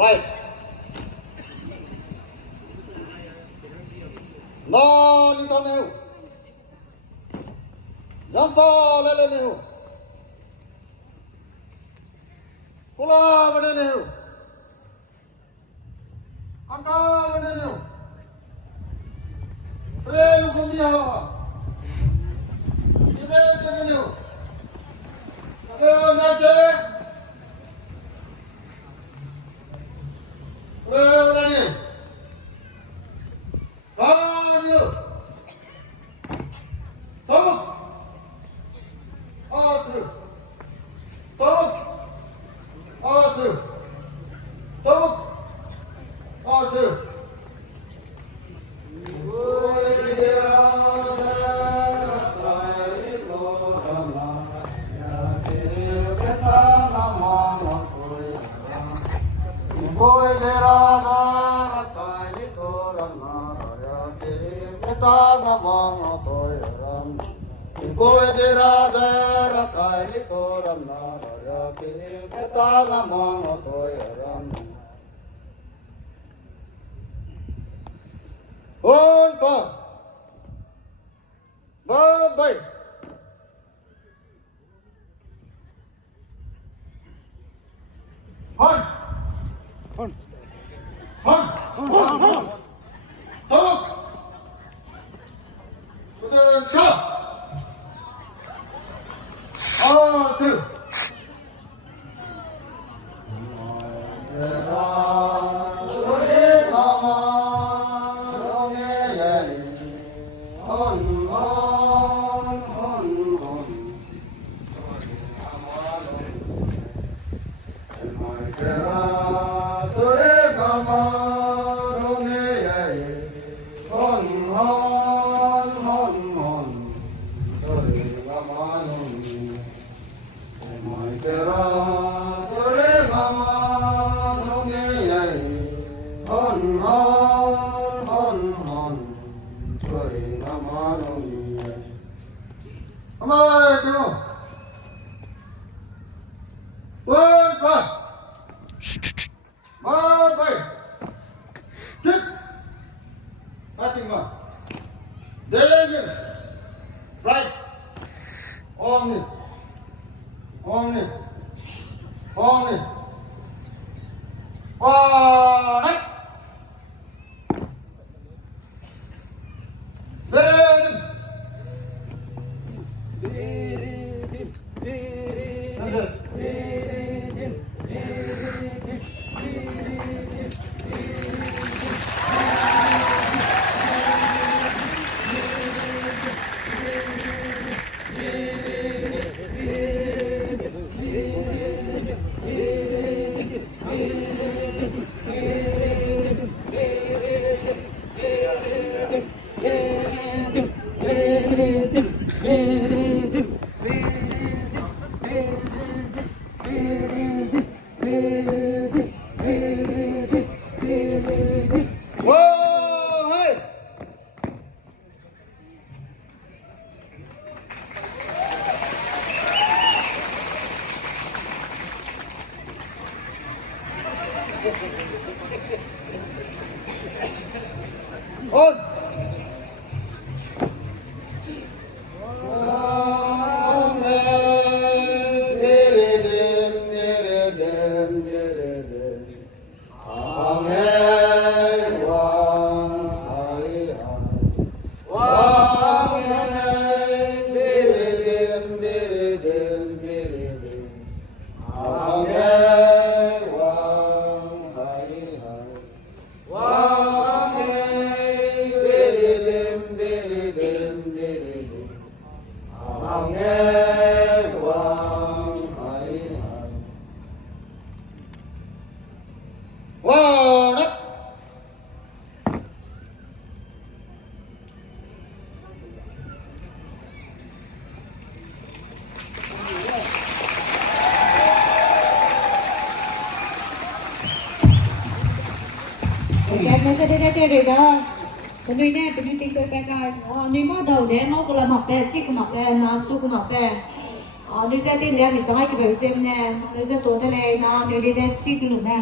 Right. Lo đi con yêu. Giang to lên yêu. Kula bên yêu. Con to bên yêu. Rê lu không đi hả? Đi lên bên yêu. Nghe chơi. Ora đi. Adio. Tamo. Outro. Tamo. Outro. Tamo. Outro. Boy de Radha Rakai Toram Nara Ketala Mama Toyaram On pa Bye bye Hon Hon Hon Hon Hon Hon Shut Outro. Right. Omni. Omni. Omni. Right. Then. 온. Em sẽ đi đây đó. Cho nên nè, bên trên tôi cái nếu mà đầu đấy nó cũng là mọc bè, chỉ có mọc bè, nó su cũng mọc bè. Nếu sẽ đi lên mình sẽ hay cái biểu xem nè, nếu sẽ tối thế này nó nếu đi đây chỉ cái lúc này.